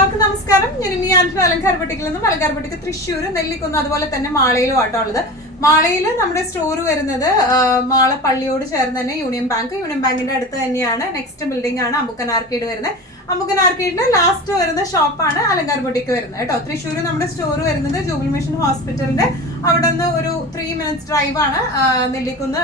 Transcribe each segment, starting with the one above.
എല്ലാവർക്കും നമസ്കാരം. ഞാൻ ഈ അലങ്കാരപ്പെട്ടിക്കിൽ നിന്നും അലങ്കാരപ്പെട്ടിക്ക് തൃശ്ശൂർ നെല്ലിക്കുന്ന് അതുപോലെ തന്നെ മാളയിലും ആട്ടുള്ളത്. മാളയിൽ നമ്മുടെ സ്റ്റോർ വരുന്നത് മാള പള്ളിയോട് ചേർന്ന് തന്നെ യൂണിയൻ ബാങ്കിന്റെ അടുത്ത് തന്നെയാണ്. നെക്സ്റ്റ് ബിൽഡിംഗ് ആണ് അമ്പുക്കൻ ആർക്കേഡ് വരുന്നത്. അമ്പുക്കൻ ആർക്കേഡിന്റെ ലാസ്റ്റ് വരുന്ന ഷോപ്പാണ് അലങ്കാരപ്പെട്ടിക്ക് വരുന്നത് കേട്ടോ. തൃശ്ശൂർ നമ്മുടെ സ്റ്റോർ വരുന്നത് ജൂബിലി മിഷൻ ഹോസ്പിറ്റലിന്റെ അവിടെ നിന്ന് ഒരു 3 minutes ഡ്രൈവ് ആണ് നെല്ലിക്കുന്ന്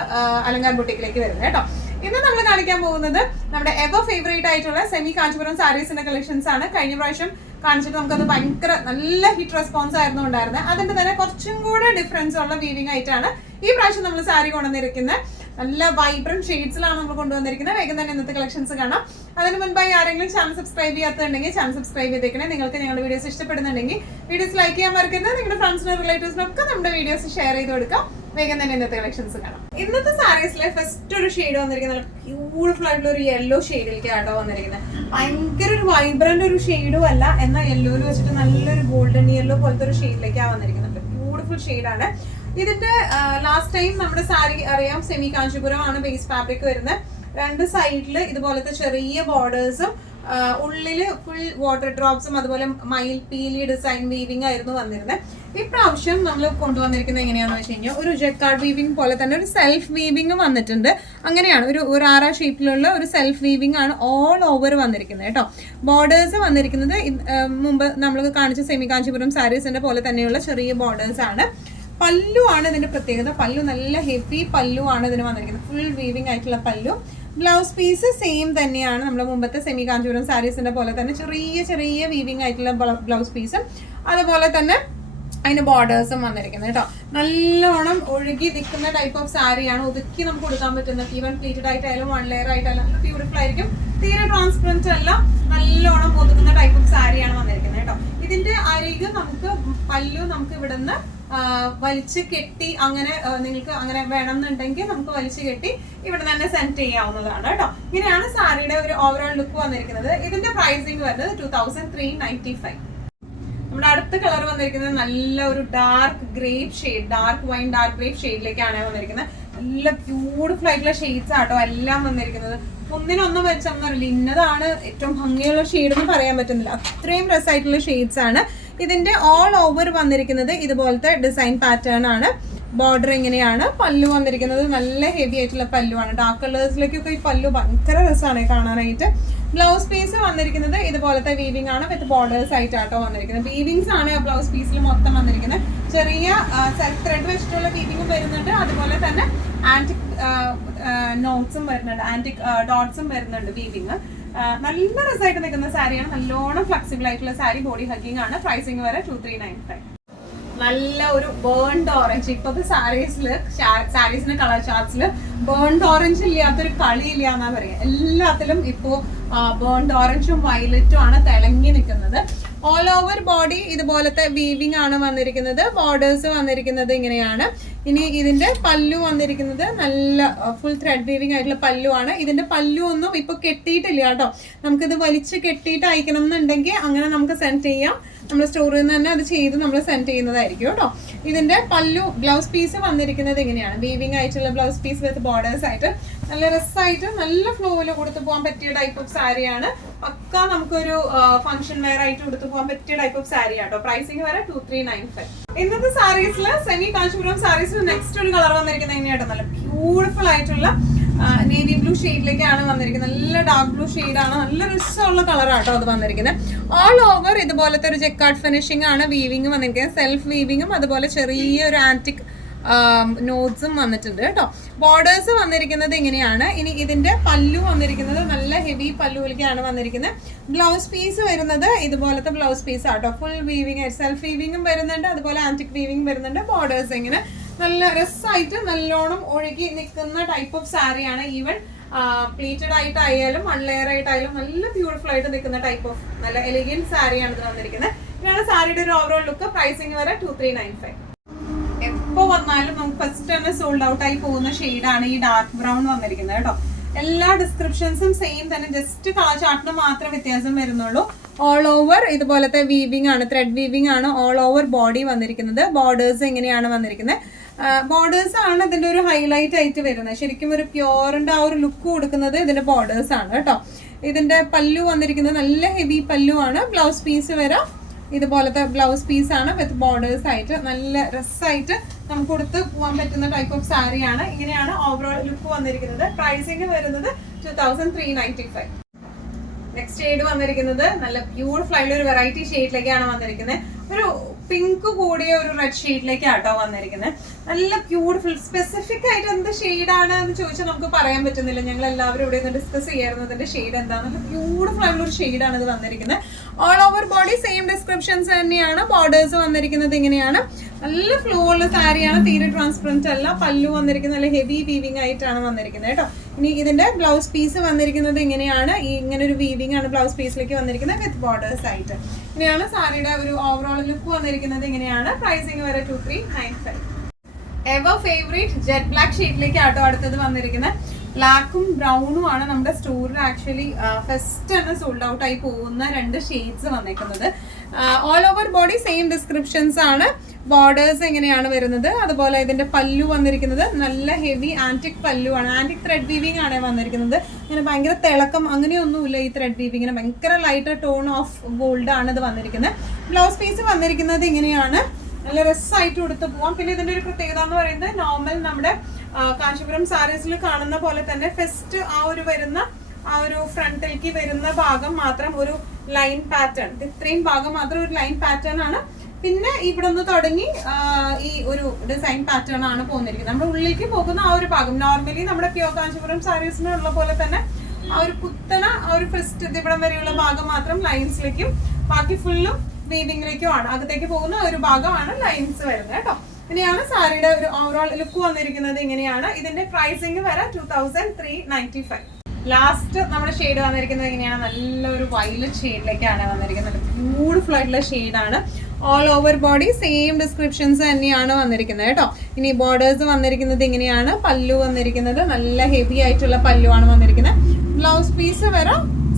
അലങ്കാരപ്പെട്ടിക്കിലേക്ക് വരുന്നത് കേട്ടോ. ഇന്ന് നമ്മൾ കാണിക്കാൻ പോകുന്നത് നമ്മുടെ എവർ ഫേവറേറ്റ് ആയിട്ടുള്ള സെമി കാഞ്ചീപുരം സാരീസിന്റെ കളക്ഷൻസ് ആണ്. കഴിഞ്ഞ പ്രാവശ്യം കാണിച്ചിട്ട് നമുക്കത് ഭയങ്കര നല്ല ഹിറ്റ് റെസ്പോൺസ് ആയിരുന്നു ഉണ്ടായിരുന്നത്. അതിന്റെ തന്നെ കുറച്ചും കൂടെ ഡിഫറൻസ് ഉള്ള വീവിംഗ് ആയിട്ടാണ് ഈ പ്രാവശ്യം നമ്മൾ സാരി കൊണ്ടുവന്നിരിക്കുന്നത്. നല്ല വൈബ്രന്റ് ഷെയ്ഡ്സിലാണ് നമ്മൾ കൊണ്ടുവന്നിരിക്കുന്നത്. വേഗം തന്നെ ഇന്നത്തെ കളക്ഷൻസ് കാണാം. അതിന് മുൻപായി ആരെങ്കിലും ചാനൽ സബ്സ്ക്രൈബ് ചെയ്യാത്തുണ്ടെങ്കിൽ ചാനൽ സബ്സ്ക്രൈബ് ചെയ്തേക്കണേ. നിങ്ങൾക്ക് ഞങ്ങളുടെ വീഡിയോസ് ഇഷ്ടപ്പെടുന്നുണ്ടെങ്കിൽ വീഡിയോസ് ലൈക്ക് ചെയ്യാൻ മറക്കരുത്. നിങ്ങളുടെ ഫ്രണ്ട്സിനും റിലേറ്റീവ്സിനും ഒക്കെ നമ്മുടെ വീഡിയോസ് ഷെയർ ചെയ്ത് കൊടുക്കാം. വേഗം തന്നെ ഇന്നത്തെ കളക്ഷൻസ് കാണാം. ഇന്നത്തെ സാരീസിലെ ഫസ്റ്റ് ഒരു ഷെയ്ഡ് വന്നിരിക്കുന്നത് ബ്യൂട്ടിഫുൾ ആയിട്ടുള്ള ഒരു യെല്ലോ ഷെയ്ഡിലേക്ക് ആട്ടോ വന്നിരിക്കുന്നത്. ഭയങ്കര ഒരു വൈബ്രന്റ് ഒരു ഷെയ്ഡും അല്ല, എന്നാൽ യെല്ലോയിൽ വെച്ചിട്ട് നല്ലൊരു ഗോൾഡൻ യെല്ലോ പോലത്തെ ഒരു ഷെയ്ഡിലേക്കാണ് വന്നിരിക്കുന്നത്. ബ്യൂട്ടിഫുൾ ഷെയ്ഡാണ്. ഇതിന്റെ ലാസ്റ്റ് ടൈം നമ്മുടെ സാരി അറിയാം, സെമി കാഞ്ചീപുരം ആണ് ബേസ് ഫാബ്രിക് വരുന്നത്. രണ്ട് സൈഡില് ഇതുപോലത്തെ ചെറിയ ബോർഡേഴ്സും ഉള്ളില് ഫുൾ വാട്ടർ ഡ്രോപ്സും അതുപോലെ മയിൽ പീലി ഡിസൈൻ വീവിംഗ് ആയിരുന്നു വന്നിരുന്നത്. ഇപ്രാവശ്യം നമ്മൾ കൊണ്ടുവന്നിരിക്കുന്നത് എങ്ങനെയാണെന്ന് വെച്ച് കഴിഞ്ഞാൽ ഒരു ജെക്കാർഡ് വീവിംഗ് പോലെ തന്നെ ഒരു സെൽഫ് വീവിംഗ് വന്നിട്ടുണ്ട്. അങ്ങനെയാണ് ഒരു ആറ ഷേപ്പിലുള്ള ഒരു സെൽഫ് വീവിംഗ് ആണ് ഓൾ ഓവർ വന്നിരിക്കുന്നത് കേട്ടോ. ബോർഡേഴ്സ് വന്നിരിക്കുന്നത് മുമ്പ് നമ്മൾ കാണിച്ച സെമി കാഞ്ചീപുരം സാരീസിന്റെ പോലെ തന്നെയുള്ള ചെറിയ ബോർഡേഴ്സ് ആണ്. പല്ലു ആണ് ഇതിന്റെ പ്രത്യേകത. പല്ലു നല്ല ഹെവി പല്ലു ആണ് ഇതിന് വന്നിരിക്കുന്നത്. ഫുൾ വീവിംഗ് ആയിട്ടുള്ള പല്ലു. ബ്ലൗസ് പീസ് സെയിം തന്നെയാണ് നമ്മുടെ മുമ്പത്തെ സെമി കാഞ്ചീപുരം സാരീസിന്റെ പോലെ തന്നെ ചെറിയ ചെറിയ വീവിംഗ് ആയിട്ടുള്ള ബ്ലൗസ് പീസും അതുപോലെ തന്നെ അതിന് ബോർഡേഴ്സും വന്നിരിക്കുന്നത് കേട്ടോ. നല്ലോണം ഒഴുകി നിൽക്കുന്ന ടൈപ്പ് ഓഫ് സാരിയാണ്. ഒതുക്കി നമുക്ക് കൊടുക്കാൻ പറ്റുന്നത്. ഈവൻ പ്ലീറ്റഡ് ആയിട്ടായാലും 1 layer ആയിട്ടായാലും നല്ല ബ്യൂട്ടിഫുൾ ആയിരിക്കും. തീരെ ട്രാൻസ്പെറന്റ് അല്ല, നല്ലോണം ഒതുക്കുന്ന ടൈപ്പ് ഓഫ് സാരിയാണ് വന്നിരിക്കുന്നത് കേട്ടോ. ഇതിന്റെ അരികെ നമുക്ക് പല്ലു നമുക്ക് ഇവിടുന്ന് വലിച്ചു കെട്ടി അങ്ങനെ നിങ്ങൾക്ക് അങ്ങനെ വേണമെന്നുണ്ടെങ്കിൽ നമുക്ക് വലിച്ചു കെട്ടി ഇവിടെ തന്നെ സെൻഡ് ചെയ്യാവുന്നതാണ് കേട്ടോ. ഇങ്ങനെയാണ് സാരിയുടെ ഒരു ഓവറോൾ ലുക്ക് വന്നിരിക്കുന്നത്. ഇതിന്റെ പ്രൈസിങ് വരുന്നത് 2395. നമ്മുടെ അടുത്ത കളർ വന്നിരിക്കുന്നത് നല്ല ഒരു dark grape shade, dark wine dark grape ഷെയ്ഡിലേക്കാണ് വന്നിരിക്കുന്നത്. നല്ല ബ്യൂട്ടിഫുൾ ആയിട്ടുള്ള ഷെയ്ഡ്സ് ആട്ടോ എല്ലാം വന്നിരിക്കുന്നത്. ഒന്നിനൊന്നും വെച്ചറിയില്ല ഇന്നതാണ് ഏറ്റവും ഭംഗിയുള്ള ഷെയ്ഡ് എന്ന് പറയാൻ പറ്റുന്നില്ല. അത്രയും രസമായിട്ടുള്ള ഷെയ്ഡ്സ് ആണ്. ഇതിന്റെ ഓൾ ഓവർ വന്നിരിക്കുന്നത് ഇതുപോലത്തെ ഡിസൈൻ പാറ്റേൺ ആണ്. ബോർഡർ ഇങ്ങനെയാണ്. പല്ലു വന്നിരിക്കുന്നത് നല്ല ഹെവി ആയിട്ടുള്ള പല്ലുവാണ്. ഡാർക്ക് കളേഴ്സിലേക്കൊക്കെ ഈ പല്ലു ഭയങ്കര രസമാണ് കാണാനായിട്ട്. ബ്ലൗസ് പീസ് വന്നിരിക്കുന്നത് ഇതുപോലത്തെ വീവിംഗ് ആണ് വിത്ത് ബോർഡേഴ്സ് ആയിട്ടാട്ടോ വന്നിരിക്കുന്നത്. വീവിങ്സ് ആണ് ബ്ലൗസ് പീസിൽ മൊത്തം വന്നിരിക്കുന്നത്. ചെറിയ സെൽഫ് ത്രെഡ് വെച്ചിട്ടുള്ള വീവിംഗും വരുന്നുണ്ട്. അതുപോലെ തന്നെ ആന്റിക് നോട്ട്സും വരുന്നുണ്ട്, ആന്റിക് ഡോട്ട്സും വരുന്നുണ്ട് വീവിംഗ്. നല്ല രസമായിട്ട് നിൽക്കുന്ന സാരിയാണ്. നല്ലോണം ഫ്ലെക്സിബിൾ ആയിട്ടുള്ള സാരി. ബോഡി ഹഗ്ഗിംഗ് ആണ്. പ്രൈസിങ് വരെ 2395. നല്ല ഒരു ബേൺഡ് ഓറഞ്ച്. ഇപ്പോഴത്തെ സാരീസിന്റെ കളർ ചാർട്ട്സില് ബേൺഡ് ഓറഞ്ച് ഇല്ലാത്തൊരു കളിയില്ല എന്നാ പറയാ. എല്ലാത്തിലും ഇപ്പോ ബേൺഡ് ഓറഞ്ചും വയലറ്റും ആണ് തിളങ്ങി നിൽക്കുന്നത്. ഓൾ ഓവർ ബോഡി ഇതുപോലത്തെ വീവിംഗ് ആണ് വന്നിരിക്കുന്നത്. ബോർഡേഴ്സ് വന്നിരിക്കുന്നത് ഇങ്ങനെയാണ്. ഇനി ഇതിന്റെ പല്ലു വന്നിരിക്കുന്നത് നല്ല ഫുൾ ത്രെഡ് വീവിംഗ് ആയിട്ടുള്ള പല്ലു ആണ്. ഇതിന്റെ പല്ലു ഒന്നും ഇപ്പൊ കെട്ടിയിട്ടില്ല കേട്ടോ. നമുക്കിത് വലിച്ച് കെട്ടിയിട്ട് അയക്കണം എന്നുണ്ടെങ്കിൽ അങ്ങനെ നമുക്ക് സെൻഡ് ചെയ്യാം. നമ്മൾ സ്റ്റോറിൽ നിന്ന് തന്നെ അത് ചെയ്ത് നമ്മൾ സെൻഡ് ചെയ്യുന്നതായിരിക്കും കേട്ടോ. ഇതിന്റെ പല്ലു ബ്ലൗസ് പീസ് വന്നിരിക്കുന്നത് ഇങ്ങനെയാണ്. വീവിംഗ് ആയിട്ടുള്ള ബ്ലൗസ് പീസ് വിത്ത് ബോർഡേഴ്സ് ആയിട്ട് നല്ല രസമായിട്ട് നല്ല ഫ്ലോയിൽ കൊടുത്തു പോകാൻ പറ്റിയ ടൈപ്പ് ഓഫ് സാരിയാണ്. പക്ക നമുക്കൊരു ഫംഗ്ഷൻ വെയർ ആയിട്ട് കൊടുത്തു പോകാൻ പറ്റിയ ടൈപ്പ് ഓഫ് സാരി ആട്ടോ. പ്രൈസിങ് വരെ 2395. ഇന്നത്തെ സാരീസിൽ സെമി കാഞ്ചീപുരം സാരീസിൽ നെക്സ്റ്റ് ഒരു കളർ വന്നിരിക്കുന്നത് എങ്ങനെയാട്ടോ. നല്ല ബ്യൂട്ടിഫുൾ ആയിട്ടുള്ള നേവി ബ്ലൂ ഷെയ്ഡിലേക്കാണ് വന്നിരിക്കുന്നത്. നല്ല ഡാർക്ക് ബ്ലൂ ഷെയ്ഡാണ്. നല്ല രസമുള്ള കളറാട്ടോ അത് വന്നിരിക്കുന്നത്. ഓൾ ഓവർ ഇതുപോലത്തെ ഒരു ജെക്കാർഡ് ഫിനിഷിംഗ് ആണ്. വീവിംഗ് വന്നിരിക്കുന്നത് സെൽഫ് വീവിംഗും അതുപോലെ ചെറിയൊരു ആന്റിക് നോട്ട്സും വന്നിട്ടുണ്ട് കേട്ടോ. ബോർഡേഴ്സ് വന്നിരിക്കുന്നത് ഇങ്ങനെയാണ്. ഇനി ഇതിന്റെ പല്ലു വന്നിരിക്കുന്നത് നല്ല ഹെവി പല്ലുവിലേക്കാണ് വന്നിരിക്കുന്നത്. ബ്ലൗസ് പീസ് വരുന്നത് ഇതുപോലത്തെ ബ്ലൗസ് പീസ് ആട്ടോ. ഫുൾ വീവിംഗ് ആയിട്ട് സെൽഫ് വീവിംഗും വരുന്നുണ്ട്, അതുപോലെ ആന്റിക് വീവിംഗ് വരുന്നുണ്ട്. ബോർഡേഴ്സ് ഇങ്ങനെ നല്ല രസമായിട്ട് നല്ലോണം ഒഴുകി നിൽക്കുന്ന ടൈപ്പ് ഓഫ് സാരിയാണ്. ഈവൻ പ്ലീറ്റഡ് ആയിട്ടായാലും 1 layer ആയിട്ടായാലും നല്ല ബ്യൂട്ടിഫുൾ ആയിട്ട് നിൽക്കുന്ന ടൈപ്പ് ഓഫ് നല്ല എലിഗന്റ് സാരിയാണ് ഇത് വന്നിരിക്കുന്നത്. ഇതാണ് സാരിയുടെ ഒരു ഓവറോൾ ലുക്ക്. പ്രൈസിങ് വരെ 2395. എപ്പോ വന്നാലും നമുക്ക് ഫസ്റ്റ് തന്നെ സോൾഡ് ഔട്ട് ആയി പോകുന്ന ഷെയ്ഡാണ് ഈ ഡാർക്ക് ബ്രൗൺ വന്നിരിക്കുന്നത് കേട്ടോ. എല്ലാ ഡിസ്ക്രിപ്ഷൻസും സെയിം തന്നെ, ജസ്റ്റ് കളർ ചാർട്ടിന് മാത്രം വ്യത്യാസം വരുന്നുള്ളൂ. ഓൾ ഓവർ ഇതുപോലത്തെ വീവിംഗ് ആണ്, ത്രെഡ് വീവിംഗ് ആണ് ഓൾ ഓവർ ബോഡി വന്നിരിക്കുന്നത്. ബോർഡേഴ്സ് എങ്ങനെയാണ് വന്നിരിക്കുന്നത്. ബോർഡേഴ്സ് ആണ് ഇതിന്റെ ഒരു ഹൈലൈറ്റ് ആയിട്ട് വരുന്നത്. ശരിക്കും ഒരു പ്യോറിന്റെ ആ ഒരു ലുക്ക് കൊടുക്കുന്നത് ഇതിന്റെ ബോർഡേഴ്സ് ആണ് കേട്ടോ. ഇതിന്റെ പല്ലു വന്നിരിക്കുന്നത് നല്ല ഹെവി പല്ലു ആണ്. ബ്ലൗസ് പീസ് വരാം ഇതുപോലത്തെ ബ്ലൗസ് പീസാണ് വിത്ത് ബോർഡേഴ്സ് ആയിട്ട് നല്ല രസമായിട്ട് നമുക്ക് കൊടുത്ത് പോകാൻ പറ്റുന്ന ടൈപ്പ് ഓഫ് സാരിയാണ്. ഇങ്ങനെയാണ് ഓവറോൾ ലുക്ക് വന്നിരിക്കുന്നത്. പ്രൈസിങ് വരുന്നത് 2395. നെക്സ്റ്റ് ഷെയ്ഡ് വന്നിരിക്കുന്നത് നല്ല ബ്യൂട്ടിഫുൾ ആയിട്ടുള്ള ഒരു വെറൈറ്റി ഷെയ്ഡിലേക്കാണ് വന്നിരിക്കുന്നത്. ഒരു പിങ്ക് കൂടിയ ഒരു റെഡ് ഷെയ്ഡിലേക്കാട്ടോ വന്നിരിക്കുന്നത്. നല്ല ബ്യൂട്ടിഫുൾ. സ്പെസിഫിക് ആയിട്ട് എന്ത് ഷെയ്ഡാണ് എന്ന് ചോദിച്ചാൽ നമുക്ക് പറയാൻ പറ്റുന്നില്ല. ഞങ്ങൾ എല്ലാവരും ഇവിടെ നിന്ന് ഡിസ്കസ് ചെയ്യാറുന്നതിന്റെ ഷെയ്ഡ് എന്താണെന്ന്. ബ്യൂട്ടിഫുൾ ആയിട്ടുള്ള ഒരു ഷെയ്ഡാണ് ഇത് വന്നിരിക്കുന്നത്. All over body same descriptions തന്നെയാണ്. ബോർഡേഴ്സ് വന്നിരിക്കുന്നത് ഇങ്ങനെയാണ്. നല്ല ഫ്ലോ ഉള്ള സാരിയാണ്, തീരെ ട്രാൻസ്പെറന്റ് അല്ല. പല്ലു വന്നിരിക്കുന്നത് നല്ല ഹെവി വീവിംഗ് ആയിട്ടാണ് വന്നിരിക്കുന്നത് കേട്ടോ. ഇനി ഇതിന്റെ ബ്ലൗസ് പീസ് വന്നിരിക്കുന്നത് ഇങ്ങനെയാണ്. ഇങ്ങനെ ഒരു വീവിംഗ് ആണ് ബ്ലൗസ് പീസിലേക്ക് വന്നിരിക്കുന്നത് വിത്ത് ബോർഡേഴ്സ് ആയിട്ട്. ഇങ്ങനെയാണ് സാരിയുടെ ഒരു ഓവറോൾ ലുക്ക് വന്നിരിക്കുന്നത്. ഇങ്ങനെയാണ്. പ്രൈസിങ് വരെ 2395. എവർ ഫേവറേറ്റ് ജെറ്റ് ബ്ലാക്ക് ഷെയ്ഡിലേക്ക് ആട്ടോ അടുത്തത് വന്നിരിക്കുന്നത്. ബ്ലാക്കും ബ്രൗണും ആണ് നമ്മുടെ സ്റ്റോറിൽ ആക്ച്വലി ഫസ്റ്റ് തന്നെ സോൾഡ് ഔട്ട് ആയി പോകുന്ന 2 ഷെയ്ഡ്സ് വന്നേക്കുന്നത്. All over body same descriptions ആണ്. ബോർഡേഴ്സ് എങ്ങനെയാണ് വരുന്നത്, അതുപോലെ ഇതിന്റെ പല്ലു വന്നിരിക്കുന്നത് നല്ല ഹെവി ആന്റിക് പല്ലു ആണ്. ആന്റിക് ത്രെഡ് വീവിംഗ് ആണ് വന്നിരിക്കുന്നത്. ഇങ്ങനെ ഭയങ്കര തിളക്കം അങ്ങനെയൊന്നുമില്ല ഈ ത്രെഡ് വീവിങ്ങിന്. ഭയങ്കര ലൈറ്റർ ടോൺ ഓഫ് ഗോൾഡ് ആണ് ഇത് വന്നിരിക്കുന്നത്. ബ്ലൗസ് പീസ് വന്നിരിക്കുന്നത് ഇങ്ങനെയാണ്. നല്ല രസമായിട്ട് കൊടുത്ത് പോവാം. പിന്നെ ഇതിന്റെ ഒരു പ്രത്യേകത എന്ന് പറയുന്നത് നോർമൽ നമ്മുടെ കാഞ്ചീപുരം സാരീസിൽ കാണുന്ന പോലെ തന്നെ ഫസ്റ്റ് ആ ഒരു വരുന്ന ആ ഒരു ഫ്രണ്ടിലേക്ക് വരുന്ന ഭാഗം മാത്രം ഒരു ലൈൻ പാറ്റേൺ, ഇത്രയും ഭാഗം മാത്രം ഒരു ലൈൻ പാറ്റേൺ ആണ്. പിന്നെ ഇവിടെ നിന്ന് തുടങ്ങി ഈ ഒരു ഡിസൈൻ പാറ്റേൺ ആണ് പോന്നിരിക്കുന്നത്. നമ്മുടെ ഉള്ളിലേക്ക് പോകുന്ന ആ ഒരു ഭാഗം നോർമലി നമ്മുടെ പ്യോർ കാഞ്ചീപുരം സാരീസിനുള്ള പോലെ തന്നെ ആ ഒരു കുത്തണ ആ ഒരു ഫസ്റ്റ് ഇവിടം വരെയുള്ള ഭാഗം മാത്രം ലൈൻസിലേക്കും ബാക്കി ഫുള്ളും വീവിംഗിലേക്കും ആണ്. അകത്തേക്ക് പോകുന്ന ഒരു ഭാഗമാണ് ലൈൻസ് വരുന്നത് കേട്ടോ. ഇങ്ങനെയാണ് സാരിയുടെ ഒരു ഓവറോൾ ലുക്ക് വന്നിരിക്കുന്നത്. ഇങ്ങനെയാണ്. ഇതിന്റെ പ്രൈസിങ് വരെ 2395. ലാസ്റ്റ് നമ്മുടെ ഷെയ്ഡ് വന്നിരിക്കുന്നത് ഇങ്ങനെയാണ്. നല്ലൊരു വയലറ്റ് ഷെയ്ഡിലേക്കാണ് വന്നിരിക്കുന്നത്. ബ്യൂട്ടിഫുൾ ആയിട്ടുള്ള ഷെയ്ഡാണ്. All over body same descriptions തന്നെയാണ് വന്നിരിക്കുന്നത് കേട്ടോ. ഇനി ബോർഡേഴ്സ് വന്നിരിക്കുന്നത് ഇങ്ങനെയാണ്. പല്ലു വന്നിരിക്കുന്നത് നല്ല ഹെവി ആയിട്ടുള്ള പല്ലു ആണ് വന്നിരിക്കുന്നത്. ബ്ലൗസ് പീസ് വരെ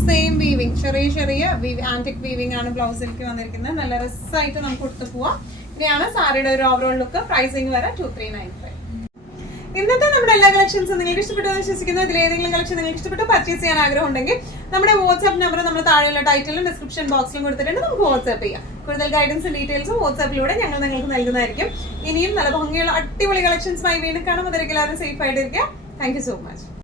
സെയിം വീവിങ്, ചെറിയ ആന്റിക് വീവിംഗ് ആണ് ബ്ലൗസിലേക്ക് വന്നിരിക്കുന്നത്. നല്ല രസമായിട്ട് നമുക്ക് കൊടുത്തു പോവാം. ഇങ്ങനെയാണ് സാരിയുടെ ഒരു ഓവറോൾ ലുക്ക്. പ്രൈസിങ് വരെ 2395. ഇന്നത്തെ നമ്മുടെ എല്ലാ കളക്ഷൻസും നിങ്ങൾക്ക് ഇഷ്ടപ്പെട്ടു എന്ന് വിശ്വസിക്കുന്നു. ഇതിൽ ഏതെങ്കിലും കളക്ഷൻ നിങ്ങൾക്ക് ഇഷ്ടപ്പെട്ട് പർച്ചേസ് ചെയ്യാൻ ആഗ്രഹം ഉണ്ടെങ്കിൽ നമ്മുടെ വാട്സ്ആപ്പ് നമ്പർ നമ്മൾ താഴെയുള്ള ടൈറ്റിലും ഡിസ്ക്രിപ്ഷൻ ബോക്സിലും കൊടുത്തിട്ടുണ്ട്. നമുക്ക് വാട്സ്ആപ്പ് ചെയ്യാം. കൂടുതൽ ഗൈഡൻസും ഡീറ്റെയിൽസും വാട്സ്ആപ്പിലൂടെ ഞങ്ങൾ നിങ്ങൾക്ക് നൽകുന്നതായിരിക്കും. ഇനിയും നല്ല ഭംഗിയുള്ള അടിപൊളി കളക്ഷൻസുമായി വീണ്ടും കാണും. അതിലേക്ക് എല്ലാവരും സേഫ് ആയിട്ടിരിക്കുക. Thank you so much.